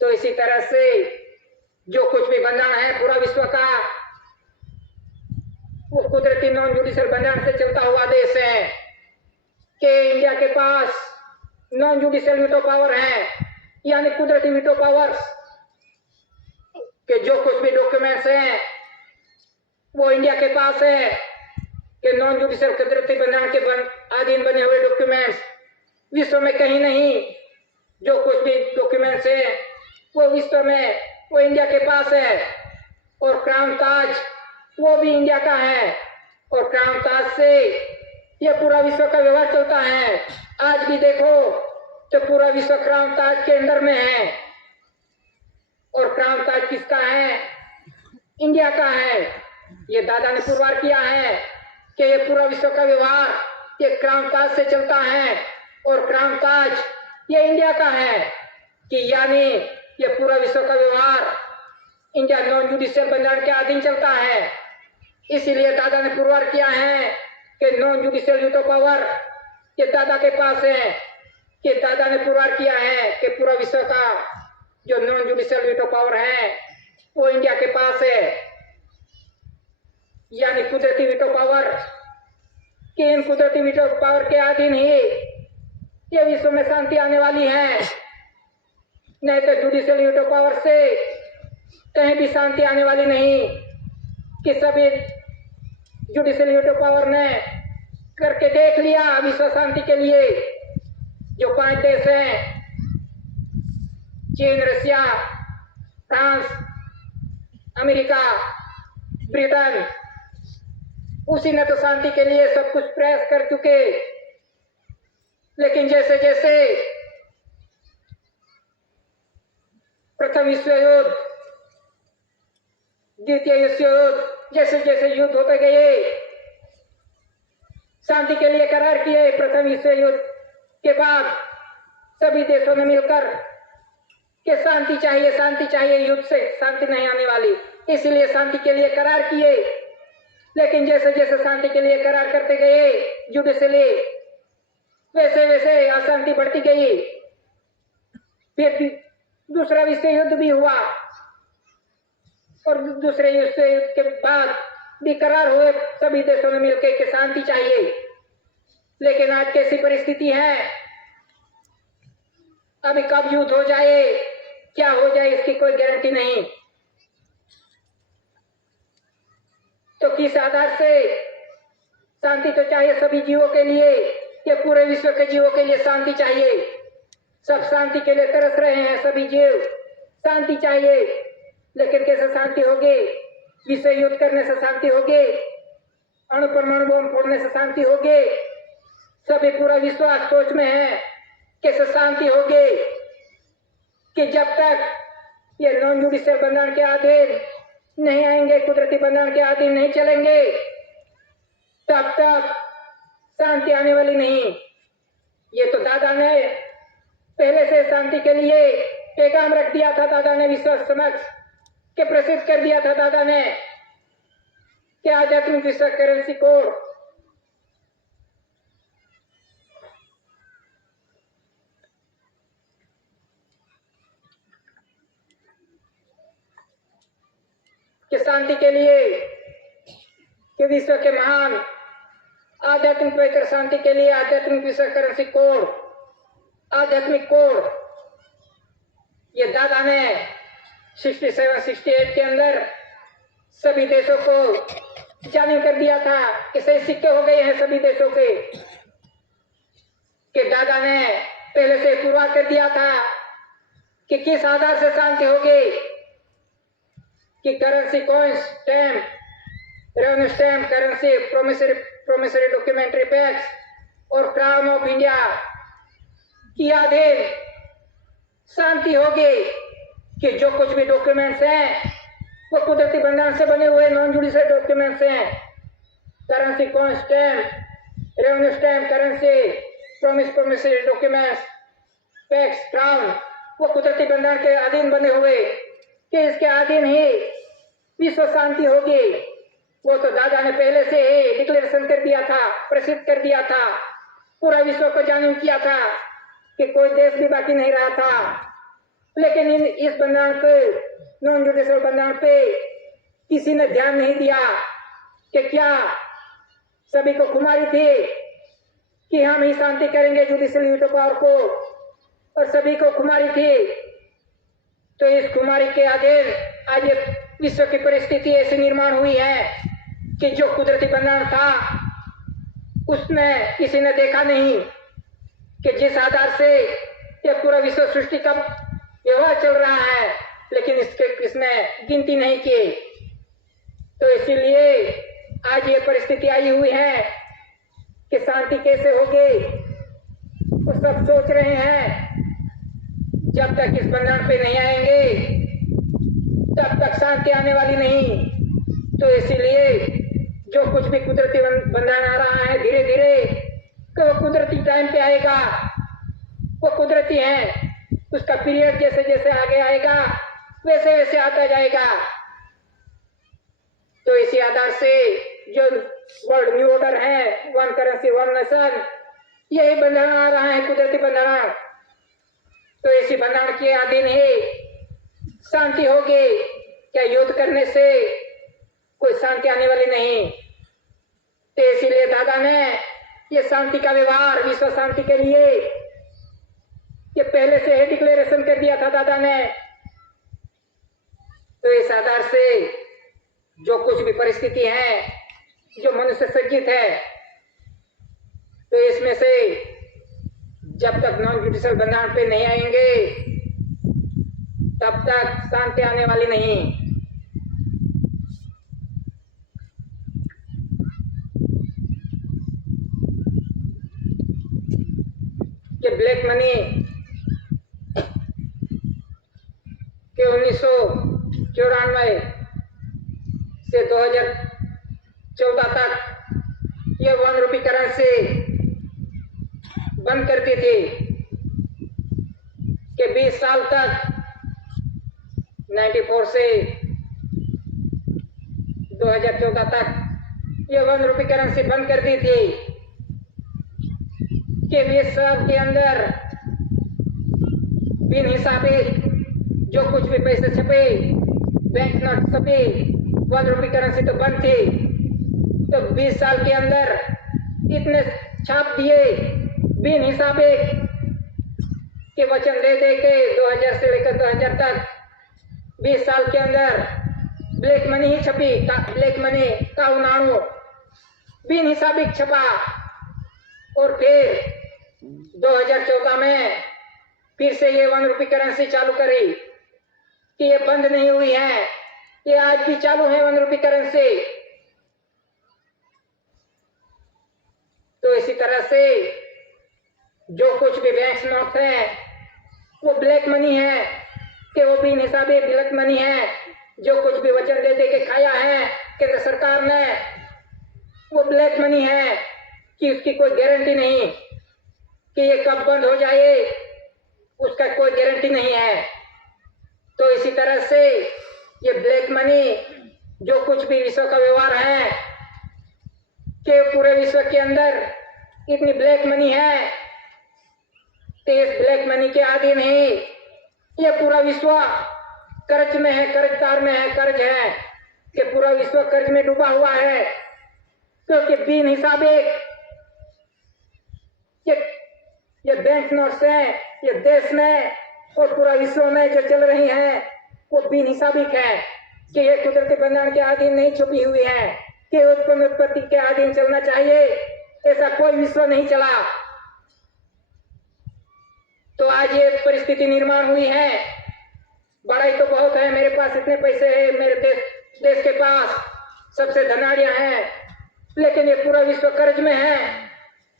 तो इसी तरह से जो कुछ भी भंडारण है पूरा विश्व का वो कुदरती नॉन जुडिशियल भंडारण से चलता हुआ देश है। कि इंडिया के पास नॉन जुडिशियल वीटो पावर है, यानी कुदरती वीटो पावर, कि जो कुछ भी डॉक्यूमेंट्स हैं वो इंडिया के पास है। कि नॉन जुडिशियल कुदरती भंडारण के अधीन बने हुए डॉक्यूमेंट्स विश्व में कहीं नहीं। जो कुछ भी डॉक्यूमेंट्स है वो विश्व में वो इंडिया के पास है। और क्राउन ताज वो भी इंडिया का है, और क्राउन ताज से ये पूरा विश्व का व्यवहार चलता है। आज भी देखो तो पूरा विश्व क्राउन ताज के अंदर में है। और क्राउन ताज किसका है? इंडिया का है। ये दादा ने पुरवार किया है कि ये पूरा विश्व का व्यवहार ये क्राउन ताज से चलता है, और क्राउन ताज ये इंडिया का है। कि यानी ये पूरा विश्व का व्यवहार इंडिया नॉन जुडिशियल भंडारण के अधीन चलता है। इसीलिए दादा ने पुरवार किया है कि नॉन जुडिशियल वीटो पावर ये दादा के पास है। कि दादा ने पुरवार किया है कि पूरा विश्व का जो नॉन जुडिशियल वीटो पावर है वो इंडिया के पास है, यानी कुदरती वीटो पावर। कि इन कुदरती वीटो पावर के अधीन ही ये विश्व में शांति आने वाली है, नहीं तो जुडिशियल वीटो पावर से कहीं भी शांति आने वाली नहीं। कि सभी जुडिशियल यूटो पावर ने करके देख लिया विश्व शांति के लिए। जो 5 देश हैं, चीन, रशिया, फ्रांस, अमेरिका, ब्रिटेन, उसी ने तो शांति के लिए सब कुछ प्रयास कर चुके। लेकिन जैसे जैसे प्रथम विश्व युद्ध, द्वितीय विश्व युद्ध, जैसे जैसे युद्ध होते गए, शांति के लिए करार किए। प्रथम विश्व युद्ध के बाद सभी देशों ने मिलकर कि शांति चाहिए, युद्ध से शांति नहीं आने वाली, इसलिए शांति के लिए करार किए। लेकिन जैसे जैसे शांति के लिए करार करते गए जुडिशियली, वैसे वैसे अशांति बढ़ती गई। फिर दूसरा विश्व युद्ध भी हुआ और दूसरे विश्व युद्ध के बाद भी करार हुए सभी देशों ने मिलकर कि शांति चाहिए। लेकिन आज कैसी परिस्थिति है, अभी कब युद्ध हो जाए, क्या हो जाए, इसकी कोई गारंटी नहीं। तो किस आधार से शांति तो चाहिए सभी जीवों के लिए, ये पूरे विश्व के जीवों के लिए शांति चाहिए। सब शांति के लिए तरस रहे हैं, सभी जीव शांति चाहिए। लेकिन कैसे शांति होगी? विश्व युद्ध करने से शांति होगी, अणु परमाणु बम फोड़ने से शांति होगी? सभी पूरा विश्वास सोच में है कैसे शांति होगी कि जब तक ये नॉन जुडिशियल बंधन के अधीन नहीं आएंगे, कुदरती बंधन के अधीन नहीं चलेंगे, तब तक शांति आने वाली नहीं। ये तो दादा ने पहले से शांति के लिए पैगाम रख दिया था। दादा ने विश्व समक्ष के प्रसिद्ध कर दिया था दादा ने कि आध्यात्मिक विश्व करेंसी कोड कि शांति के लिए, कि विश्व के महान आध्यात्मिक पवित्र शांति के लिए आध्यात्मिक विश्व करेंसी कोड, आध्यात्मिक कोड, ये दादा ने 67-68 के अंदर सभी देशों को जारी कर दिया था कि सही सिक्के हो गए हैं सभी देशों के। कि दादा ने पहले से पूरा कर दिया था कि किस आधार से शांति होगी, कि currency, coin, stamp, revenue stamp, currency, promissory documentary PACS और क्राउन ऑफ इंडिया की अधीन शांति होगी। कि जो कुछ भी डॉक्यूमेंट्स हैं वो कुदरती बंधन से बने हुए नॉन जुडिशियल डॉक्यूमेंट्स हैं। Currency, coin, stamp, revenue stamp, currency, promissory documents, PACS, crown, वो कुदरती बंधन के अधीन बने हुए कि इसके अधीन ही विश्व शांति होगी। वो तो दादा ने पहले से ही डिक्लेरेशन कर दिया था, प्रसिद्ध कर दिया था, पूरा विश्व को जानिम किया था कि कोई देश भी बाकी नहीं रहा था। लेकिन इस बंधन पे, नॉन जुडिशियल बंधन पे किसी ने ध्यान नहीं दिया कि क्या सभी को खुमारी थी कि हम ही शांति करेंगे जुडिशियल यूटो पावर को, और सभी को खुमारी थी। तो इस खुमारी के अधीन आज ये विश्व की परिस्थिति ऐसी निर्माण हुई है कि जो कुदरती बंधन था उसमें किसी ने देखा नहीं कि जिस आधार से ये पूरा विश्व सृष्टि का व्यवहार चल रहा है, लेकिन इसने गिनती नहीं की। तो इसीलिए आज ये परिस्थिति आई हुई है कि शांति कैसे होगी, वो सब सोच रहे हैं। जब तक इस बंधन पे नहीं आएंगे तब तक शांति आने वाली नहीं। तो इसीलिए जो कुछ भी कुदरती बंधन आ रहा है धीरे धीरे, तो वो कुदरती टाइम पे आएगा, वो कुदरती है। उसका पीरियड जैसे जैसे आगे आएगा वैसे वैसे आता जाएगा। तो इसी आधार से जो वर्ल्ड न्यू ऑर्डर है, वन करेंसी वन नेशन, यही बंधन आ रहा है, कुदरती बंधन। तो इसी बंधन के अधीन ही शांति होगी। क्या युद्ध करने से कोई शांति आने वाली नहीं। तो इसीलिए दादा ने ये शांति का व्यवहार विश्व शांति के लिए ये पहले से ही डिक्लेरेशन कर दिया था दादा ने। तो इस आधार से जो कुछ भी परिस्थिति है जो मनुष्य सज्जित है, तो इसमें से जब तक नॉन जुडिशियल बंधारण पे नहीं आएंगे तब तक शांति आने वाली नहीं। कि ब्लैक मनी के 1994 से 2014 तक ये 1 रुपये करेंसी बंद करती थी कि 20 साल तक 94 से 2014 तक ये 1 रुपये करेंसी बंद कर दी थी कि 20 साल के अंदर बिन हिसाबे जो कुछ भी पैसे छपे, बैंक नोट छपे, 1 रुपये करेंसी तो बंद थी, तो 20 साल के अंदर इतने छाप दिए बिन हिसाबे के वचन दे दे के 2000 से लेकर 2000 तक 20 साल के अंदर ब्लैक मनी ही छपी, ब्लैक मनी का उनाणु बिन हिसाबी छपा। और फिर 2014 में फिर से ये 1 रुपये करेंसी चालू करी कि ये बंद नहीं हुई है, ये आज भी चालू है 1 रुपये करेंसी। तो इसी तरह से जो कुछ भी बैंक नोट है वो ब्लैक मनी है कि वो बिन हिसाबी ब्लैक मनी है। जो कुछ भी वचन दे दे के खाया है केंद्र सरकार ने वो ब्लैक मनी है कि उसकी कोई गारंटी नहीं कि ये कब बंद हो जाए, उसका कोई गारंटी नहीं है। तो इसी तरह से ये ब्लैक मनी जो कुछ भी विश्व का व्यवहार है कि पूरे विश्व के अंदर इतनी ब्लैक मनी है, तो इस ब्लैक मनी के अधीन ही ये पूरा विश्व कर्ज में है, कर्जदार में है, कर्ज है कि पूरा विश्व कर्ज में डूबा हुआ है। क्योंकि बिन हिसाबे ये बैंक नोट्स हैं, ये देश में और पूरा विश्व में जो चल रही हैं वो बिन हिसाबिक है कि ये कुदरती बंधन के अधीन नहीं छुपी हुई है कि उत्पन्न उत्पत्ति के अधीन चलना चाहिए, ऐसा कोई विश्व नहीं चला। तो आज ये परिस्थिति निर्माण हुई है। बड़ाई तो बहुत है, मेरे पास इतने पैसे हैं, मेरे देश के पास सबसे धनाढ़ियां हैं, लेकिन ये पूरा विश्व कर्ज में है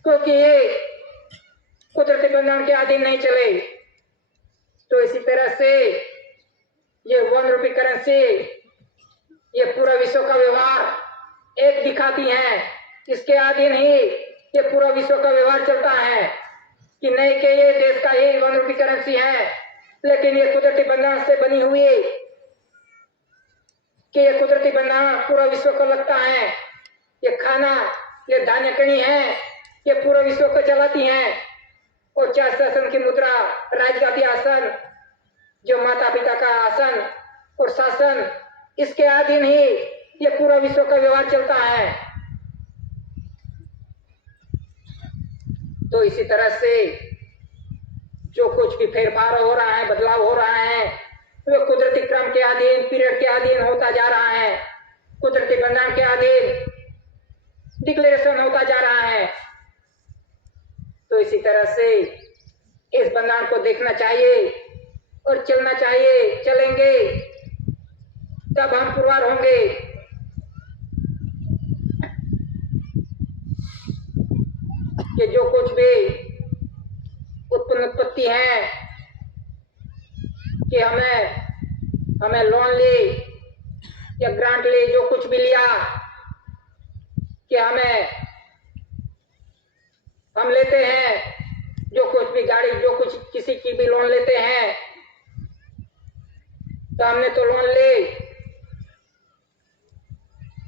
क्योंकि ये कुदरती बंधन के अधीन नहीं चले। तो इसी तरह से ये 1 रुपये करेंसी ये पूरा विश्व का व्यवहार एक दिखाती है, इसके अधीन ही ये पूरा विश्व का व्यवहार चलता है कि नहीं कि ये देश का ही 1 रुपये करेंसी है, लेकिन ये कुदरती बंधन से बनी हुई कि ये कुदरती बंधन पूरा विश्व को लगता है। ये खाना, ये धान्य कणी है, ये पूरा विश्व को चलाती है। और चार शासन की मुद्रा, राजगादी आसन, जो माता पिता का आसन और शासन, इसके अधीन ही ये पूरा विश्व का व्यवहार चलता है। तो इसी तरह से जो कुछ भी फेरफार हो रहा है, बदलाव हो रहा है, वो कुदरती क्रम के अधीन, पीरियड के अधीन होता जा रहा है, कुदरती बंधन के अधीन डिक्लेरेशन होता जा रहा है। तो इसी तरह से इस बंधन को देखना चाहिए और चलना चाहिए। चलेंगे तब हम पुरवार होंगे। कि जो कुछ भी उत्पन्न उत्पत्ति है कि हमें लोन ले या ग्रांट ले, जो कुछ भी लिया कि हम लेते हैं, जो कुछ भी गाड़ी, जो कुछ किसी की भी लोन लेते हैं, तो हमने तो लोन ले,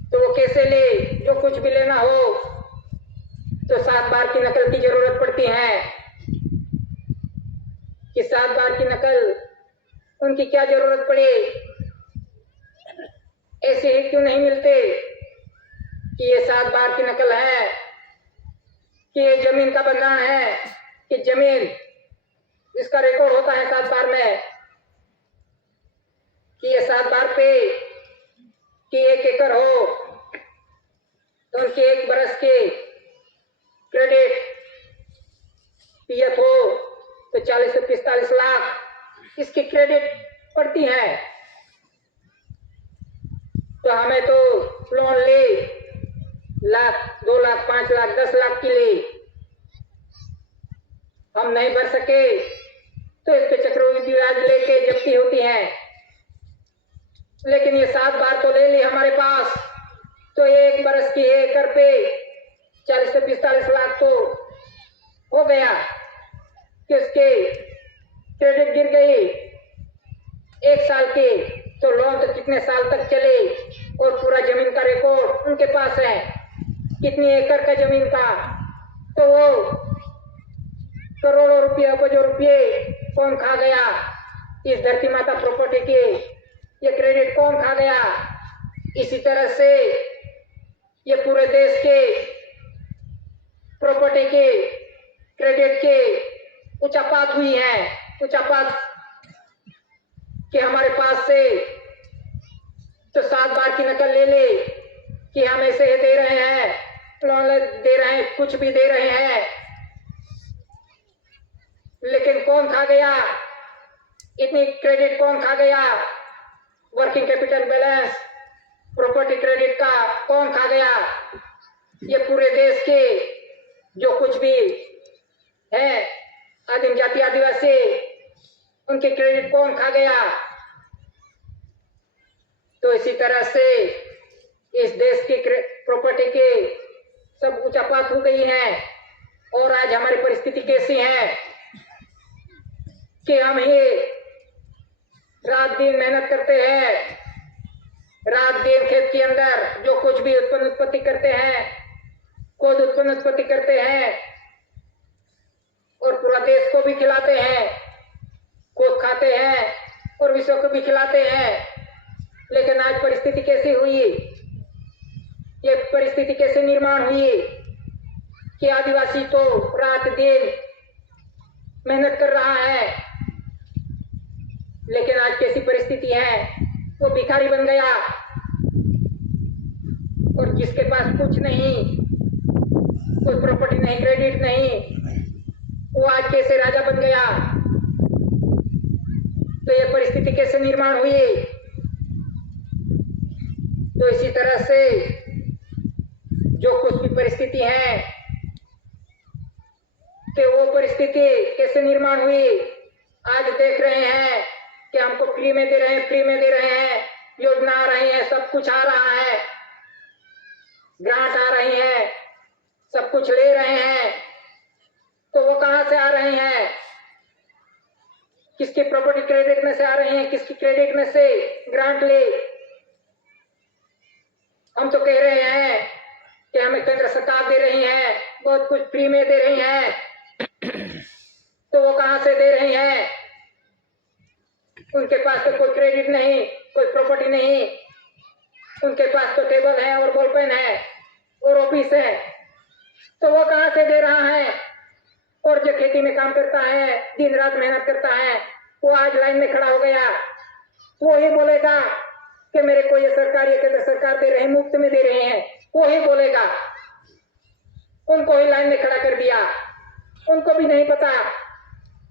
तो वो कैसे ले, जो कुछ भी लेना हो तो 7 बार की नकल की जरूरत पड़ती है कि 7 बार की नकल उनकी क्या जरूरत पड़ी, ऐसे ही क्यों नहीं मिलते कि ये 7 बार की नकल है कि ये जमीन का बंधन है कि जमीन, इसका रिकॉर्ड होता है 7 बार में कि ये 7 बार पे कि 1 एकड़ हो तो उनके 1 बरस के क्रेडिट पीएफ हो तो 40 से 45 लाख इसकी क्रेडिट पड़ती है। तो हमें तो लोन ले लाख 2 लाख 5 लाख 10 लाख के लिए हम नहीं भर सके तो इस पे चक्रवृद्धि ब्याज लेके जब्ती होती है। लेकिन ये 7 बार तो ले ली हमारे पास, तो 1 बरस की 1 एकड़ पे 40 से 45 लाख तो हो गया कि उसके क्रेडिट गिर गई 1 साल के। तो लोन तो कितने साल तक चले और पूरा जमीन का रिकॉर्ड उनके पास है कितनी एकड़ का जमीन का, तो वो करोड़ों रुपये अरबों रुपये कौन खा गया इस धरती माता प्रॉपर्टी के, ये क्रेडिट कौन खा गया। इसी तरह से ये पूरे देश के प्रॉपर्टी के क्रेडिट के उचापात हुई है, उचापात कि हमारे पास से तो 7 बार की नकल ले ले कि हम ऐसे दे रहे हैं, लोन दे रहे हैं, कुछ भी दे रहे हैं, लेकिन कौन खा गया इतनी क्रेडिट, कौन खा गया working capital balance property credit का कौन खा गया। ये पूरे देश के जो कुछ भी है आदिम जाति आदिवासी उनके क्रेडिट कौन खा गया। तो इसी तरह से इस देश की प्रॉपर्टी के सब उचापात हो गई है। और आज हमारी परिस्थिति कैसी है कि हम ही रात दिन मेहनत करते हैं, रात दिन खेत के अंदर जो कुछ भी उत्पत्ति करते हैं, खुद उत्पत्ति करते हैं और पूरा देश को भी खिलाते हैं, खुद खाते हैं और विश्व को भी खिलाते हैं। लेकिन आज परिस्थिति कैसी हुई, ये परिस्थिति कैसे निर्माण हुई कि आदिवासी तो रात दिन मेहनत कर रहा है, लेकिन आज कैसी परिस्थिति है, वो भिखारी बन गया। और जिसके पास कुछ नहीं, कोई प्रॉपर्टी नहीं, क्रेडिट नहीं, वो आज कैसे राजा बन गया। तो ये परिस्थिति कैसे निर्माण हुई। तो इसी तरह से जो कुछ भी परिस्थिति है कि वो परिस्थिति कैसे निर्माण हुई आज देख रहे हैं कि हमको फ्री में दे रहे हैं, फ्री में दे रहे हैं, योजना आ रही है, सब कुछ आ रहा है, ग्रांट आ रही है, सब कुछ ले रहे हैं। तो वो कहां से आ रही हैं, किसकी प्रॉपर्टी क्रेडिट में से आ रही हैं, किसकी क्रेडिट में से ग्रांट ले। हम तो कह रहे हैं कि हमें केंद्र सरकार दे रही है, बहुत कुछ फ्री में दे रही है, तो वो कहां से दे रही है। उनके पास तो कोई क्रेडिट नहीं, कोई प्रॉपर्टी नहीं, उनके पास तो टेबल है और बॉल पेन है और ऑफिस है, तो वो कहां से दे रहा है। और जो खेती में काम करता है, दिन रात मेहनत करता है, वो आज लाइन में खड़ा हो गया, वो ही बोलेगा कि मेरे को ये सरकार, ये केंद्र सरकार दे रहे हैं, मुफ्त में दे रहे हैं, वो ही बोलेगा। उनको ही लाइन में खड़ा कर दिया, उनको भी नहीं पता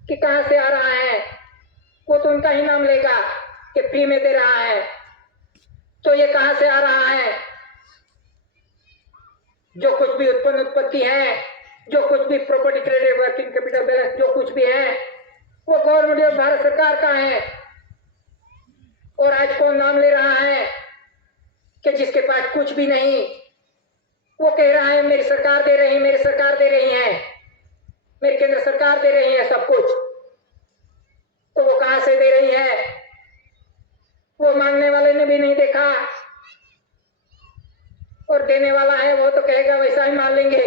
कि कहां से आ रहा है, वो तो उनका ही नाम लेगा कि फ्री में दे रहा है। तो ये कहां से आ रहा है, जो कुछ भी उत्पत्ति है, जो कुछ भी property credit working capital balance जो कुछ भी है, वो गवर्नमेंट ऑफ भारत सरकार का है। और आज कौन नाम ले रहा है कि जिसके पास कुछ भी नहीं, वो कह रहा है मेरी सरकार दे रही है, मेरी सरकार दे रही है, मेरी केंद्र सरकार दे रही है सब कुछ। तो वो कहां से दे रही है, वो मांगने वाले ने भी नहीं देखा, और देने वाला है वो तो कहेगा वैसा ही मान लेंगे।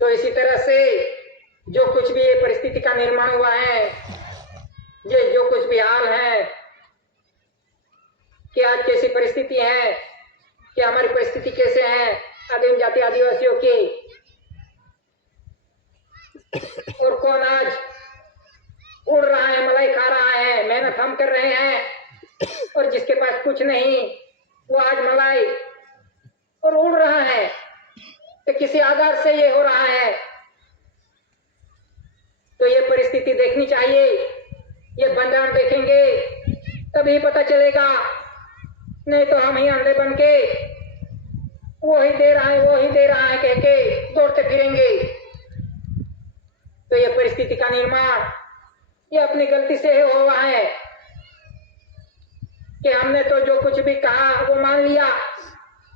तो इसी तरह से जो कुछ भी ये परिस्थिति का निर्माण हुआ है, ये जो कुछ भी हाल है कि आज कैसी परिस्थिति है, कि हमारी परिस्थिति कैसे है आदिम जाति आदिवासियों की, और कौन आज उड़ रहा है, मलाई खा रहा है, मेहनत हम कर रहे हैं, और जिसके पास कुछ नहीं वो आज मलाई और उड़ रहा है। तो किसी आधार से ये हो रहा है। तो ये परिस्थिति देखनी चाहिए। ये बंधन देखेंगे तभी पता चलेगा, नहीं तो हम ही अंधे बन के वो ही दे रहा है वो ही दे रहा है कह के दौड़ते फिरेंगे। तो ये परिस्थिति का निर्माण ये अपनी गलती से हुआ है कि हमने तो जो कुछ भी कहा वो मान लिया।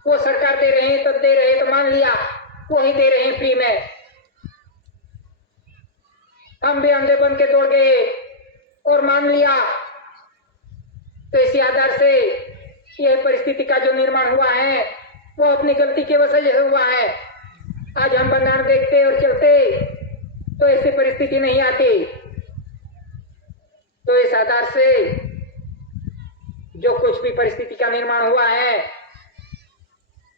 वो सरकार दे रहे हैं तो दे रहे तो मान लिया, वो ही दे रहे हैं फ्री में। हम भी अंधे बन के दौड़ गए और मान लिया। तो इसी आधार से यह परिस्थिति का जो निर्माण हुआ है वो अपनी गलती की वजह से हुआ है। आज हम बंगाल देखते और चलते तो ऐसी परिस्थिति नहीं आती। तो इस आधार से जो कुछ भी परिस्थिति का निर्माण हुआ है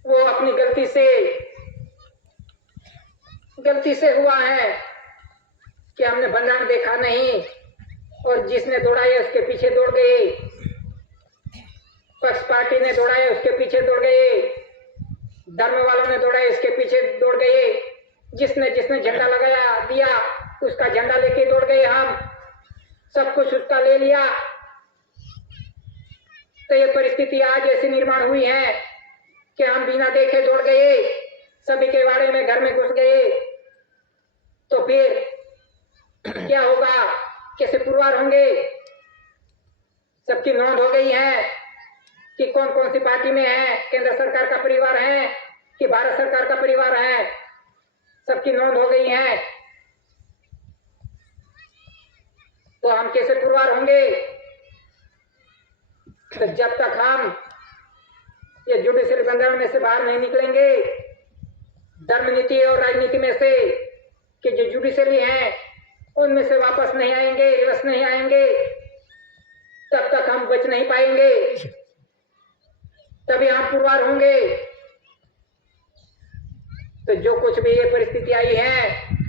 वो अपनी गलती से हुआ है कि हमने बंगाल देखा नहीं और जिसने दौड़ाया उसके पीछे दौड़ गए। पक्ष पार्टी ने दौड़ाया उसके पीछे दौड़ गए, धर्म वालों ने दौड़ाया उसके पीछे दौड़ गए, जिसने झंडा लगाया दिया उसका झंडा लेके दौड़ गए। हम सब कुछ उसका ले लिया। तो ये परिस्थिति आज ऐसी निर्माण हुई है कि हम बिना देखे दौड़ गए, सभी के बारे में घर में घुस गए। तो फिर क्या होगा, कैसे पुरवार होंगे? सबकी नोंद हो गई है कि कौन कौन सी पार्टी में है, केंद्र सरकार का परिवार है कि भारत सरकार का परिवार है, सबकी नोंद हो गई है। तो हम कैसे पुरवार होंगे? तो जब तक हम ये जुडिशियल बंधन में से बाहर नहीं निकलेंगे, धर्म नीति और राजनीति में से कि जो जुडिशरी है उनमें से वापस नहीं आएंगे, रिवर्स नहीं आएंगे, तब तक हम बच नहीं पाएंगे। तभी हम पुरवार होंगे। तो जो कुछ भी ये परिस्थिति आई है